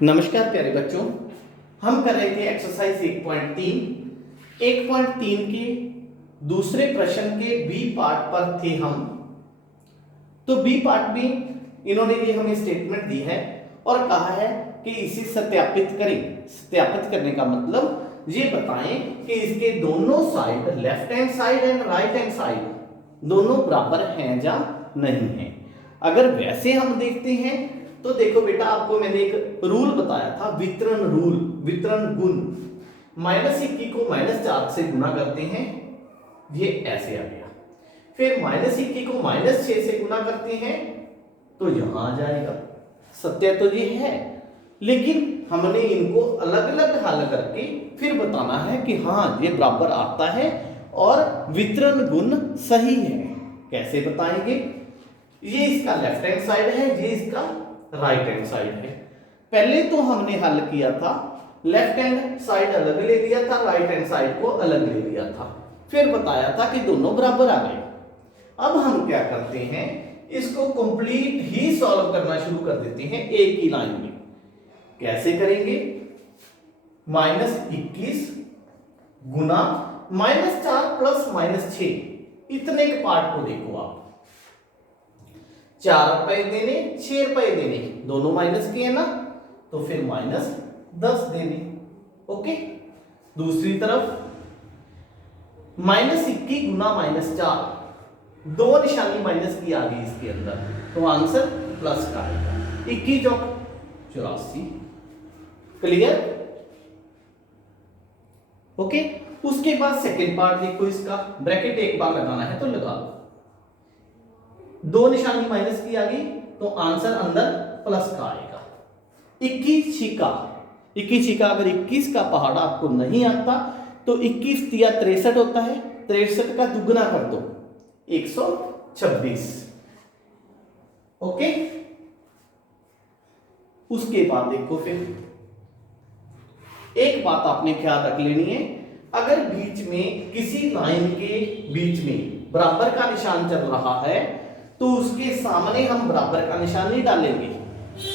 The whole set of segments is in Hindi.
नमस्कार प्यारे बच्चों, हम कर रहे थे एक्सरसाइज 1.3 के दूसरे प्रश्न के बी पार्ट पर थे हम। तो बी पार्ट में इन्होंने ये हमें स्टेटमेंट दी है और कहा है कि इसे सत्यापित करें। सत्यापित करने का मतलब ये बताएं कि इसके दोनों side, left hand side and right hand side, दोनों बराबर हैं या नहीं है। अगर वैसे हम देखते हैं तो देखो बेटा, आपको मैंने एक रूल बताया था, वितरण रूल, वितरण गुण। -21 को -4 से गुना करते हैं, ये ऐसे आ गया। फिर -21 को -6 से गुना करते हैं तो यहां आ जाएगा। सत्य तो ये है, लेकिन हमने इनको अलग अलग हल करके फिर बताना है कि हाँ ये बराबर आता है और वितरण गुण सही है। कैसे बताएंगे? ये इसका लेफ्ट हैंड साइड है, ये इसका राइट हैंड साइड है। पहले तो हमने हल किया था, लेफ्ट हैंड साइड अलग ले लिया था, राइट हैंड साइड को अलग ले लिया था, फिर बताया था कि दोनों बराबर आ गए। अब हम क्या करते हैं, इसको कंप्लीट ही सॉल्व करना शुरू कर देते हैं एक ही लाइन में। कैसे करेंगे? -21 गुना -4 प्लस -6, इतने के पार्ट को देखो आप। 4 रुपए देने, 6 रुपए देने, दोनों माइनस के है ना, तो फिर -10 देने। ओके, दूसरी तरफ -21 गुना -4, दो निशानी माइनस की आ गई इसके अंदर, तो आंसर प्लस का आएगा। 21 चौक 84। क्लियर? ओके, उसके बाद सेकेंड पार्ट देखो, इसका ब्रैकेट एक बार लगाना है तो लगा लो। दो निशानी माइनस की आ गई तो आंसर अंदर प्लस का आएगा। 21 छिका, 21 छिका, अगर 21 का पहाड़ा आपको नहीं आता तो 21 तिया 63 होता है, 63 का दुगना कर दो 126। ओके, उसके बाद देखो, फिर एक बात आपने ख्याल रख लेनी है, अगर बीच में किसी लाइन के बीच में बराबर का निशान चल रहा है तो उसके सामने हम बराबर का निशान नहीं डालेंगे,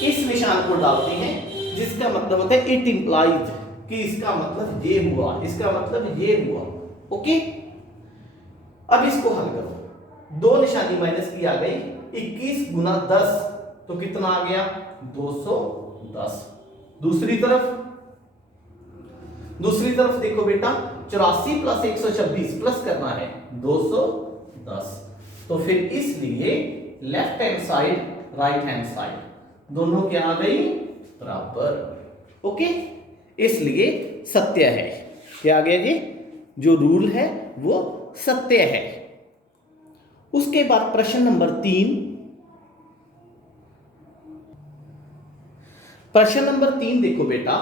इस निशान को डालते हैं, जिसका मतलब होता है इट इंप्लाइज, कि इसका मतलब ये हुआ, इसका मतलब ये हुआ। ओके, अब इसको हल करो। दो निशानी माइनस की आ गई, 21 गुना 10 तो कितना आ गया? 210। दूसरी तरफ देखो बेटा, 84 प्लस 126 प्लस करना है 210, तो फिर इसलिए left hand side, right hand side दोनों क्या आ गई? बराबर। ओके, इसलिए सत्य है। क्या आ गया जी? जो रूल है वो सत्य है। उसके बाद प्रश्न नंबर 3। प्रश्न नंबर 3 देखो बेटा,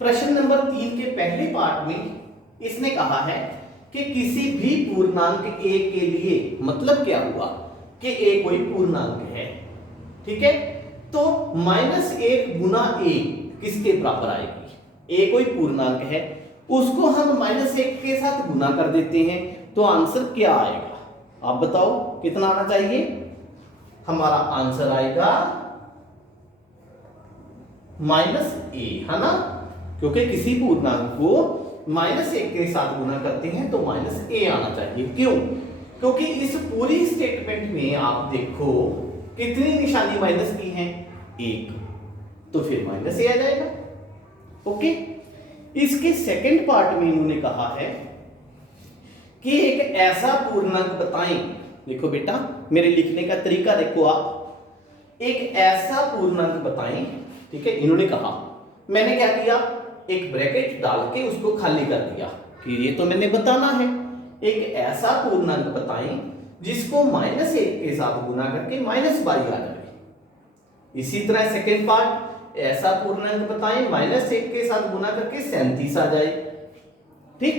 प्रश्न नंबर 3 के पहले पार्ट में इसने कहा है कि किसी भी पूर्णांक a के लिए, मतलब क्या हुआ कि a कोई पूर्णांक है, ठीक है, तो -1 गुना a किसके बराबर आएगी? a कोई पूर्णांक है, उसको हम -1 के साथ गुना कर देते हैं, तो आंसर क्या आएगा? आप बताओ कितना आना चाहिए? हमारा आंसर आएगा -a, है ना, क्योंकि किसी पूर्णांक को -1 के साथ गुना करते हैं तो -a आना चाहिए। क्यों? क्योंकि इस पूरी स्टेटमेंट में आप देखो कितनी निशानी माइनस की है? 1, तो फिर -a आ जाएगा। ओके, इसके सेकंड पार्ट में इन्होंने कहा है कि एक ऐसा पूर्णांक बताएं। देखो बेटा, मेरे लिखने का तरीका देखो आप, एक ऐसा पूर्णांक बताएं, ठीक है, इन्होंने कहा, मैंने क्या किया, एक ब्रैकेट डाल के उसको खाली कर दिया कि ये तो मैंने बताना है। एक ऐसा पूर्णांक बताएं जिसको -1 के साथ गुना करके -22 आ जाए। इसी तरह सेकेंड पार्ट, ऐसा पूर्णांक बताएं -1 के साथ गुना करके 37 आ जाए। ठीक,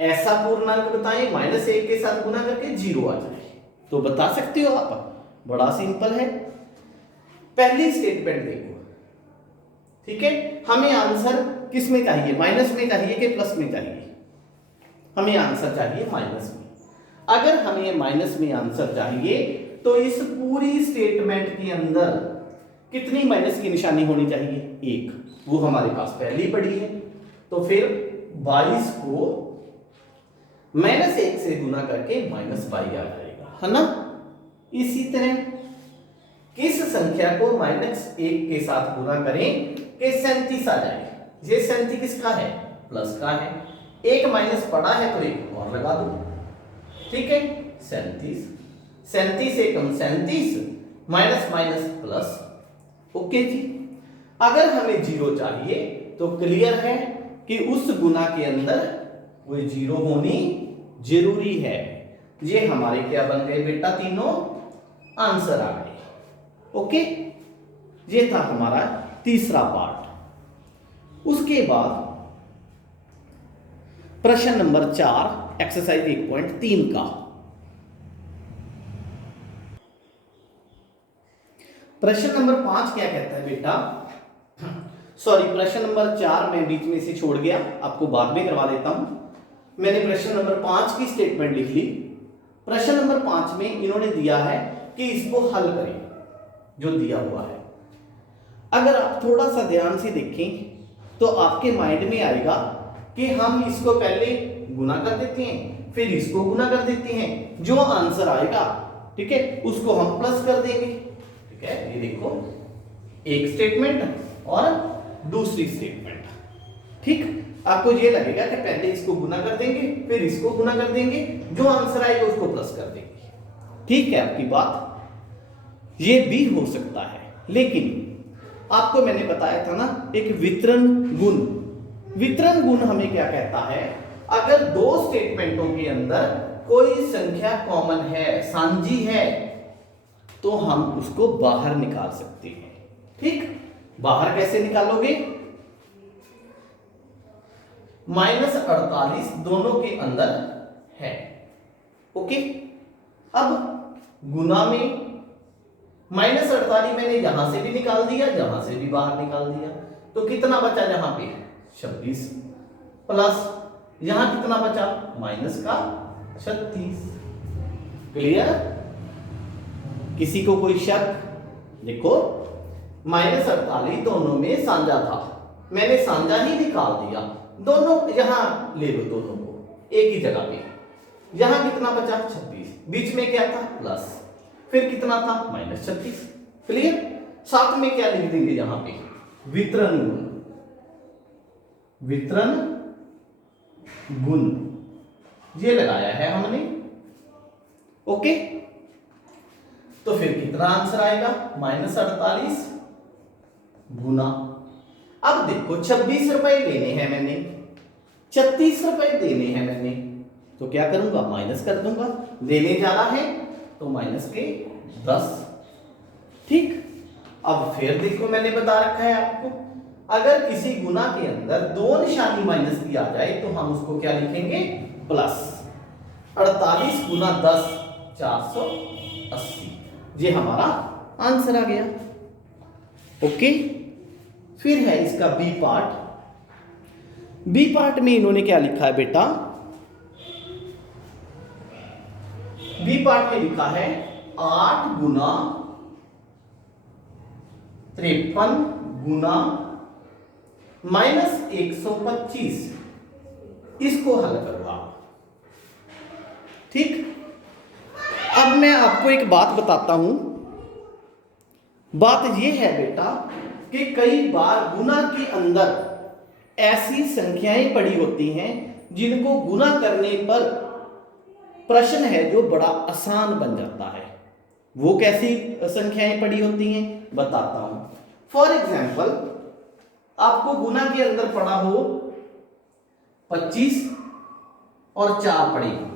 ऐसा पूर्णांक बताएं -1 के साथ गुना करके 0 आ जाए। तो बता सकते हो आप, बड़ा सिंपल है। पहली स्टेटमेंट देखो, ठीक है, हमें आंसर किस में चाहिए? माइनस में चाहिए कि प्लस में चाहिए? हमें आंसर चाहिए माइनस में। अगर हमें माइनस में आंसर चाहिए तो इस पूरी स्टेटमेंट के अंदर कितनी माइनस की निशानी होनी चाहिए? 1, वो हमारे पास पहले ही पड़ी है। तो फिर 22 को -1 से गुना करके -22 आ जाएगा, है ना। इसी तरह किस संख्या को -1 के साथ गुना करें कि 37 आ जाए? ये 37 किसका है? प्लस का है। एक माइनस पड़ा है तो एक और लगा दो, ठीक है। 37, 37 एकम 37, माइनस माइनस प्लस, ओके जी। अगर हमें 0 चाहिए तो क्लियर है कि उस गुना के अंदर कोई 0 होनी जरूरी है। ये हमारे क्या बन गए बेटा? तीनों आंसर आ गए, ओके। ये था हमारा तीसरा पार्ट। उसके बाद प्रश्न नंबर 4 एक्सरसाइज 1.3 का। प्रश्न नंबर 5 क्या कहता है बेटा? सॉरी, प्रश्न नंबर 4 मैं बीच में से छोड़ गया, आपको बाद में करवा देता हूं। मैंने प्रश्न नंबर 5 की स्टेटमेंट लिख ली। प्रश्न नंबर 5 में इन्होंने दिया है कि इसको हल करें, जो दिया हुआ है। अगर आप थोड़ा सा ध्यान से देखें तो आपके माइंड में आएगा कि हम इसको पहले गुना कर देते हैं, फिर इसको गुना कर देते हैं, जो आंसर आएगा, ठीक है, उसको हम प्लस कर देंगे, ठीक है। ये देखो, एक स्टेटमेंट और दूसरी स्टेटमेंट, ठीक। आपको ये लगेगा कि पहले इसको गुना कर देंगे, फिर इसको गुना कर देंगे, जो आंसर आएगा उसको प्लस कर देंगे, ठीक है। आपकी बात ये भी हो सकता है, लेकिन आपको मैंने बताया था ना एक वितरण गुण। वितरण गुण हमें क्या कहता है? अगर दो स्टेटमेंटों के अंदर कोई संख्या कॉमन है, साझी है, तो हम उसको बाहर निकाल सकते हैं, ठीक। बाहर कैसे निकालोगे? -48 दोनों के अंदर है, ओके। अब गुना में -48 मैंने यहां से भी निकाल दिया, जहां से भी बाहर निकाल दिया, तो कितना बचा यहां पे? 26 प्लस यहां कितना बचा? माइनस का 36। क्लियर? किसी को कोई शक? देखो, -48 दोनों में साझा था, मैंने साझा ही निकाल दिया, दोनों यहां ले लो, दोनों को एक ही जगह पे। यहां कितना बचा? 26, बीच में क्या था? प्लस, फिर कितना था? -36। क्लियर? साथ में क्या लिख देंगे यहां पे? वितरण गुण। वितरण गुण ये लगाया है हमने, ओके। तो फिर कितना आंसर आएगा? -48 गुना, अब देखो 26 रुपए लेने हैं मैंने, 36 रुपए देने हैं मैंने, तो क्या करूंगा? माइनस कर दूंगा। देने जा रहा है तो माइनस के 10, ठीक। अब फिर देखो, मैंने बता रखा है आपको, अगर किसी गुना के अंदर दो निशानी माइनस की आ जाए तो हम उसको क्या लिखेंगे? प्लस। 48 गुना 10 480, ये हमारा आंसर आ गया, ओके। फिर है इसका बी पार्ट। बी पार्ट में इन्होंने क्या लिखा है बेटा? बी पार्ट में लिखा है 8 गुना 53 गुना -125, इसको हल करो आप, ठीक। अब मैं आपको एक बात बताता हूं। बात यह है बेटा कि कई बार गुना के अंदर ऐसी संख्याएं पड़ी होती हैं जिनको गुना करने पर प्रश्न है जो बड़ा आसान बन जाता है। वो कैसी संख्याएं पड़ी होती हैं बताता हूं। फॉर एग्जाम्पल, आपको गुना के अंदर पड़ा हो 25 और 4 पड़े हो,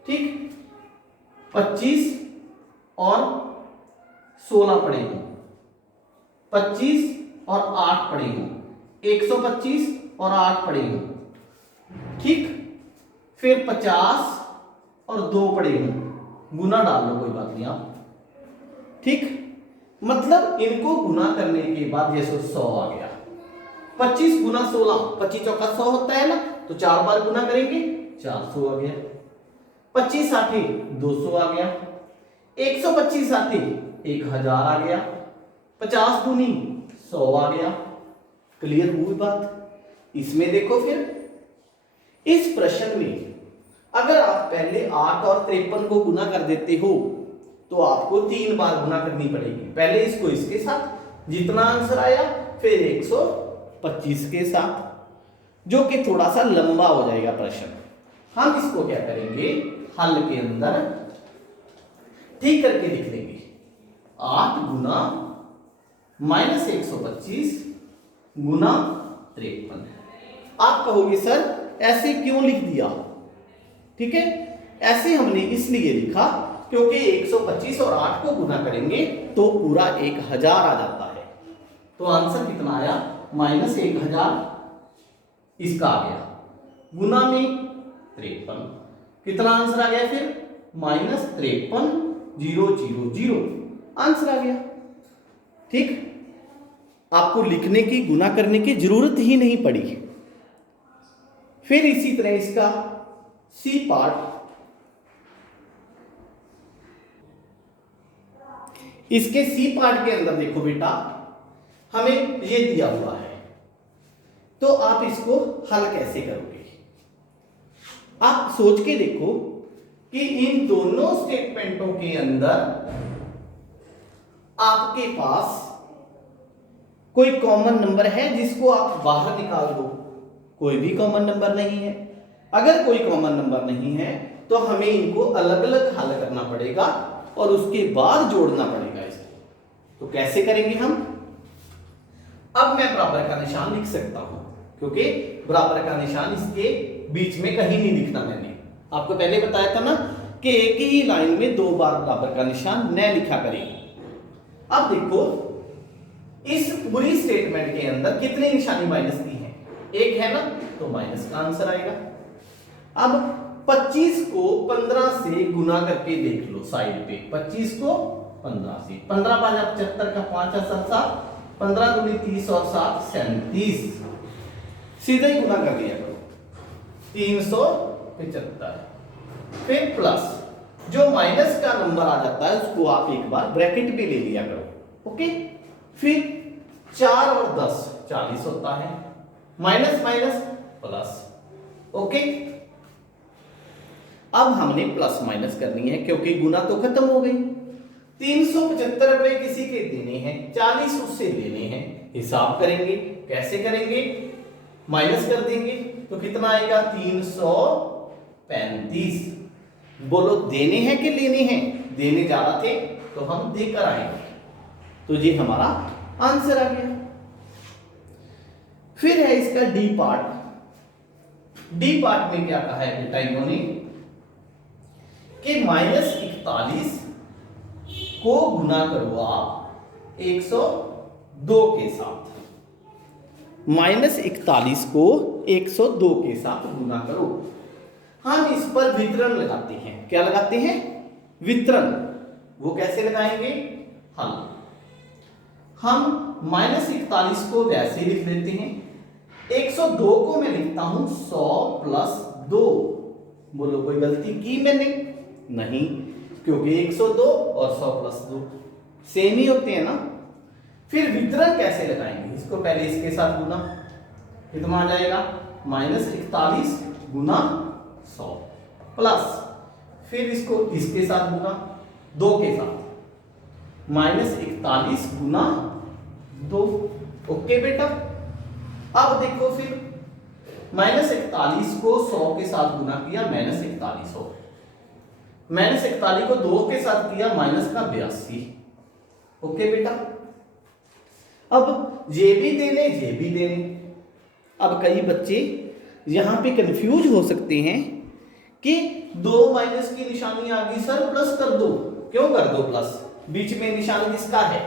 ठीक। 25 और 16 पड़े हो, 25 और 8 पड़े हो, 125 और 8 पड़े हो, ठीक। फिर 50 और 2 पड़े हो, गुना डाल लो, कोई बात नहीं आप, ठीक। मतलब इनको गुना करने के बाद जैसे 100 आ गया। 25 गुना 16, 25 चौका 100 होता है ना, तो 4 बार गुना करेंगे, 400 आ गया। 25 8 200 आ गया। 125 8 1000 आ गया। 50 दूनी 100 आ गया। क्लियर हुई बात। इसमें देखो फिर इस प्रश्न में अगर आप पहले 8 और 53 को गुना कर देते हो तो आपको 3 बार गुना करनी पड़ेगी। पहले इसको इसके साथ जितना आंसर आया, फिर 125 के साथ, जो कि थोड़ा सा लंबा हो जाएगा प्रश्न। हम इसको क्या करेंगे, हल के अंदर ठीक करके लिख देंगे। 8 गुना -125 गुना 53। आप कहोगे सर ऐसे क्यों लिख दिया? ठीक है, ऐसे हमने इसलिए लिखा क्योंकि 125 और 8 को गुना करेंगे तो पूरा 1000 आ जाता है। तो आंसर कितना आया, -1000 इसका आ गया, गुना में 53, कितना आंसर आ गया फिर -53,000 आंसर आ गया। ठीक, आपको लिखने की, गुना करने की जरूरत ही नहीं पड़ी। फिर इसी तरह इसका सी पार्ट, इसके सी पार्ट के अंदर देखो बेटा, हमें ये दिया हुआ है, तो आप इसको हल कैसे करोगे? आप सोच के देखो कि इन दोनों स्टेटमेंटों के अंदर आपके पास कोई कॉमन नंबर है जिसको आप बाहर निकाल दो। कोई भी कॉमन नंबर नहीं है। अगर कोई कॉमन नंबर नहीं है तो हमें इनको अलग अलग हल करना पड़ेगा और उसके बाद जोड़ना पड़ेगा इसको। तो कैसे करेंगे हम? अब मैं बराबर का निशान लिख सकता हूं, क्योंकि बराबर का निशान इसके बीच में कहीं नहीं लिखना। मैंने आपको पहले बताया था ना कि एक ही लाइन में 2 बार बराबर का निशान न लिखा करें। अब देखो इस पूरी स्टेटमेंट के अंदर कितनी निशानी माइनस की है? एक है ना, तो माइनस का आंसर आएगा। अब 25 को 15 से गुना करके देख लो साइड पे। 25 को 15 से, 15 5 75 का 5 7 15 दूनी 30 और 7 37, सीधा ही गुना कर दिया करो, 375। फिर प्लस जो माइनस का नंबर आ जाता है उसको आप एक बार ब्रैकेट पे ले लिया करो। ओके, फिर 4 और 10 40 होता है, माइनस माइनस प्लस। ओके, अब हमने प्लस माइनस करनी है क्योंकि गुना तो खत्म हो गई। 375 रुपए किसी के देने हैं, 40 उससे लेने हैं। हिसाब करेंगे, कैसे करेंगे? माइनस कर देंगे तो कितना आएगा, 335। बोलो देने हैं कि लेने हैं? देने जा रहे थे तो हम देकर आएंगे। तो ये हमारा आंसर आ गया। फिर है इसका डी पार्ट। डी पार्ट में क्या कहा है बेटा इन्होंने कि -41 को गुना करो आप 102 के साथ। -41 को 102 के साथ गुना करो। हम इस पर वितरण लगाते हैं। क्या लगाते हैं? वितरण। वो कैसे लगाएंगे? हल। हम -41 को वैसे लिख देते हैं, 102 को मैं लिखता हूं 100 + 2। बोलो कोई गलती की मैंने? नहीं, क्योंकि 102 और 100 + 2 सेम ही होते हैं ना। फिर वितरण कैसे लगाएंगे? इसको पहले इसके साथ गुना, कितना आ जाएगा, -41 गुना 100 प्लस, फिर इसको इसके साथ गुना 2 के साथ, -41 गुना 2। ओके बेटा, अब देखो फिर -41 को 100 के साथ गुना किया, -41 हो। -41 को 2 के साथ किया, -82। ओके बेटा, अब ये भी देने, ये भी देने। अब कई बच्चे यहां पे कंफ्यूज हो सकते हैं कि 2 माइनस की निशानी आ गई सर, प्लस कर दो। क्यों कर दो प्लस? बीच में निशान किसका है?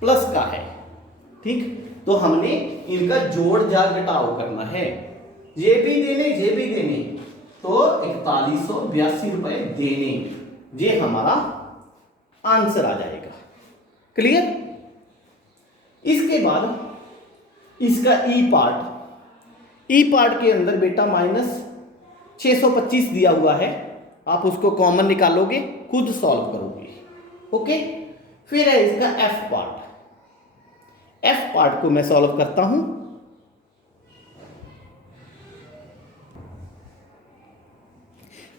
प्लस का है। ठीक, तो हमने इनका जोड़ जाड़ घटाव करना है। ये भी देने, ये भी देने, तो 4182 रुपए देने। ये हमारा आंसर आ जाएगा। क्लियर? इसके बाद इसका ई पार्ट। ई पार्ट के अंदर बेटा -625 दिया हुआ है, आप उसको कॉमन निकालोगे, खुद सॉल्व करोगे। ओके, फिर है इसका एफ पार्ट। एफ पार्ट को मैं सॉल्व करता हूं।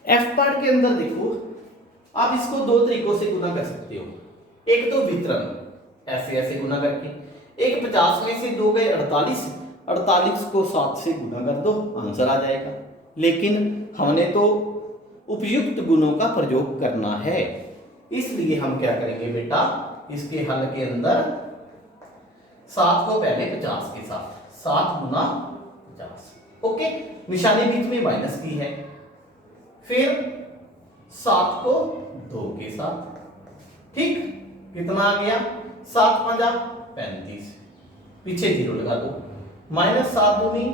एफ पार्ट के अंदर देखो, आप इसको दो तरीकों से गुना कर सकते हो। एक तो वितरण, ऐसे ऐसे गुना करके, एक 50 में से 2 गए 48, 48 को 7 से गुना कर दो, आंसर आ जाएगा। लेकिन हमने तो उपयुक्त गुणों का प्रयोग करना है, इसलिए हम क्या करेंगे बेटा, इसके हल के अंदर 7 को पहले 50 के साथ, 7 गुना 50, ओके, निशानी बीच में माइनस की है, फिर 7 को 2 के साथ, ठीक, कितना आ गया, 7 पंजा 35, पीछे 0 लगा दो, माइनस 7 दूनी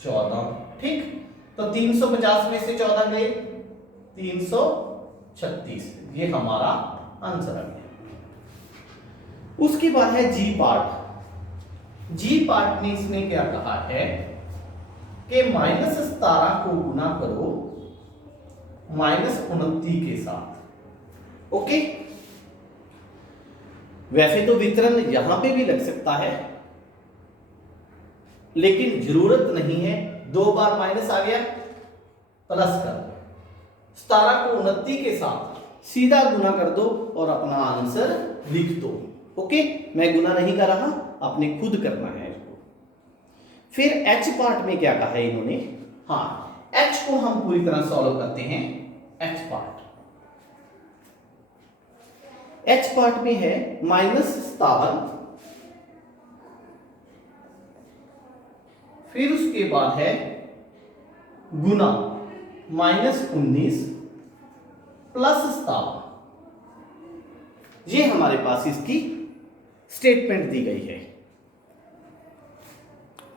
14, ठीक, तो 350 में से 14 गए 336, ये हमारा आंसर आ गया। उसके बाद है जी पार्ट। जी पार्ट में इसने क्या कहा है कि -17 को गुना करो -29 के साथ, ओके। वैसे तो वितरण यहां पे भी लग सकता है, लेकिन जरूरत नहीं है, 2 बार माइनस आ गया, प्लस कर दो, 17 को 29 के साथ सीधा गुना कर दो और अपना आंसर लिख दो, ओके। मैं गुना नहीं कर रहा, आपने खुद करना है इसको। फिर एच पार्ट में क्या कहा है इन्होंने, हाँ, एच को हम पूरी तरह सॉल्व करते हैं। एच पार्ट, एच पार्ट में है -57, फिर उसके बाद है गुना -19 प्लस 57, ये हमारे पास इसकी स्टेटमेंट दी गई है,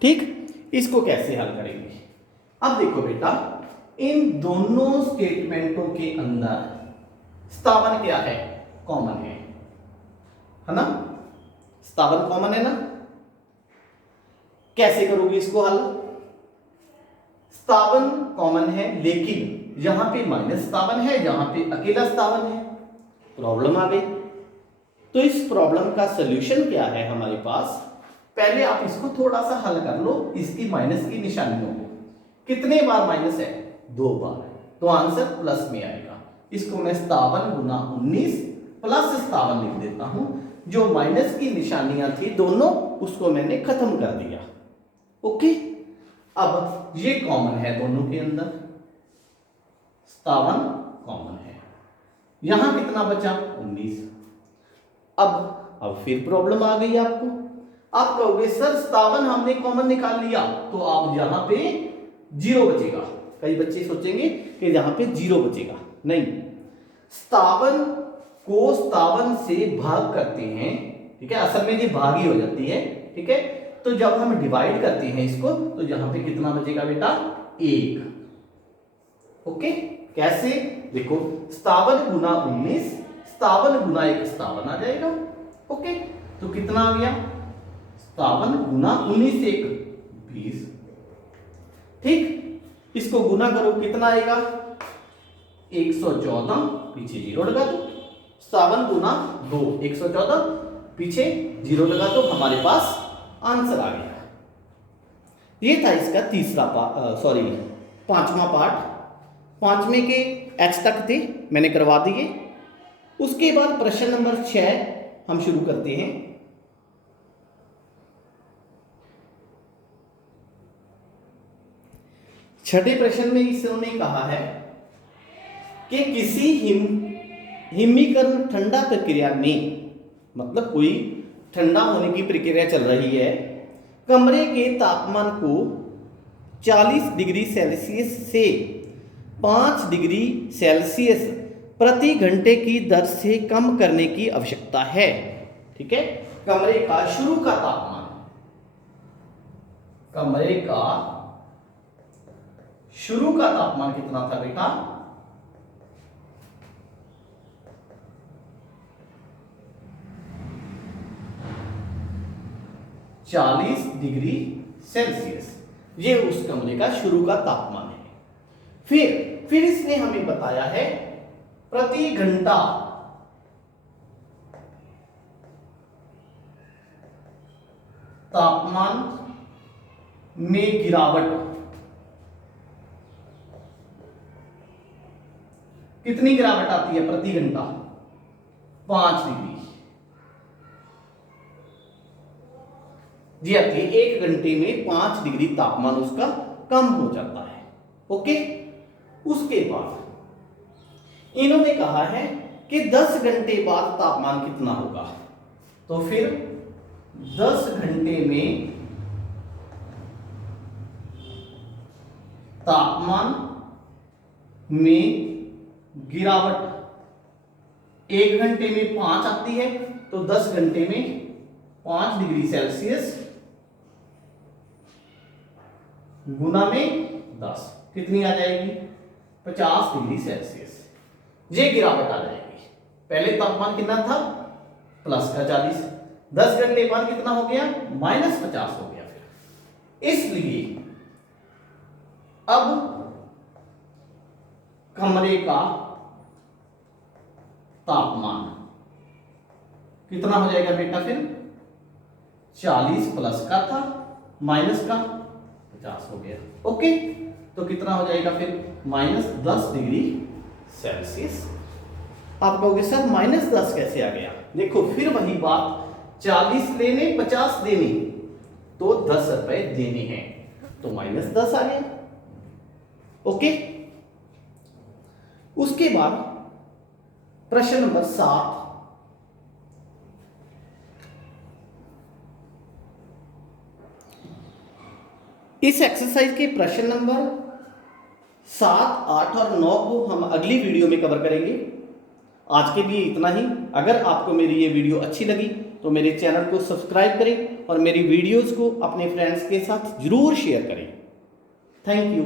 ठीक। इसको कैसे हल करेंगे, अब देखो बेटा, इन दोनों स्टेटमेंटों के अंदर 57 क्या है, कॉमन है ना, 57 कॉमन है ना। कैसे करोगे इसको हल, 57 कॉमन है, लेकिन यहां पे -57 है, यहां पे अकेला 57 है, प्रॉब्लम आ गई। तो इस प्रॉब्लम का सॉल्यूशन क्या है हमारे पास, पहले आप इसको थोड़ा सा हल कर लो, इसकी माइनस की निशानियों को, कितने बार माइनस है, 2 बार, तो आंसर प्लस में आएगा। इसको मैं 57 गुना 19 प्लस 57 लिख देता हूं, जो माइनस की निशानियां थी दोनों, उसको मैंने खत्म कर दिया, ओके। अब ये कॉमन है दोनों के अंदर, 57 कॉमन है, यहां कितना बचा, 19। अब फिर प्रॉब्लम आ गई आपको, आप कहोगे सर 57 हमने कॉमन निकाल लिया, तो आप यहां पे 0 बचेगा। कई बच्चे सोचेंगे कि यहां पे 0 बचेगा, नहीं, 57 को 57 से भाग करते हैं, ठीक है, असल में ये भाग ही हो जाती है, ठीक है। तो जब हम डिवाइड करते हैं इसको, तो यहां पे कितना बचेगा बेटा, 1, ओके। कैसे, देखो 57 गुना 19, 57 गुना 1 57 आ जाएगा, ओके। तो कितना आ गया, 57 गुना 19 1 20, ठीक। इसको गुना करो, कितना आएगा, 114, पीछे 0 लगा दो, 57 गुना 2 114, पीछे 0 लगा दो, हमारे पास आंसर आ गया। ये था इसका तीसरा सॉरी 5वां पार्ट। 5वें के एच तक थे, मैंने करवा दिए। उसके बाद प्रश्न नंबर 6 हम शुरू करते हैं। छठे प्रश्न में इसने कहा है कि किसी हिमीकरण ठंडा प्रक्रिया में, मतलब कोई ठंडा होने की प्रक्रिया चल रही है, कमरे के तापमान को 40 डिग्री सेल्सियस से 5 डिग्री सेल्सियस प्रति घंटे की दर से कम करने की आवश्यकता है, ठीक है। कमरे का शुरू का तापमान, कमरे का शुरू का तापमान कितना था बेटा, 40 डिग्री सेल्सियस, ये उस कमरे का शुरू का तापमान है। फिर इसने हमें बताया है प्रति घंटा तापमान में गिरावट कितनी गिरावट आती है प्रति घंटा? 5 डिग्री जी आती है। 1 घंटे में 5 डिग्री तापमान उसका कम हो जाता है। ओके, उसके बाद इन्होंने कहा है कि 10 घंटे बाद तापमान कितना होगा। तो फिर 10 घंटे में तापमान में गिरावट 1 घंटे में 5 आती है, तो 10 घंटे में 5 डिग्री सेल्सियस गुना में 10 कितनी आ जाएगी? 50 डिग्री सेल्सियस ये गिरावट आ जाएगी। पहले तापमान कितना था? प्लस का 40, 10 घंटे बाद कितना हो गया? -50 हो गया। फिर इसलिए अब कमरे का तापमान कितना हो जाएगा बेटा? फिर 40 प्लस का था, माइनस का 50 हो गया। ओके, तो कितना हो जाएगा फिर? -10 डिग्री सेल्सियस। आप कहोगे सर -10 कैसे आ गया? देखो फिर वही बात, 40 लेने 50 देने, तो 10 रुपए देने हैं, तो -10 आ गया। ओके, उसके बाद प्रश्न नंबर 7, इस एक्सरसाइज के प्रश्न नंबर 7, 8 और 9 को हम अगली वीडियो में कवर करेंगे। आज के लिए इतना ही। अगर आपको मेरी ये वीडियो अच्छी लगी तो मेरे चैनल को सब्सक्राइब करें और मेरी वीडियोस को अपने फ्रेंड्स के साथ जरूर शेयर करें। Thank you.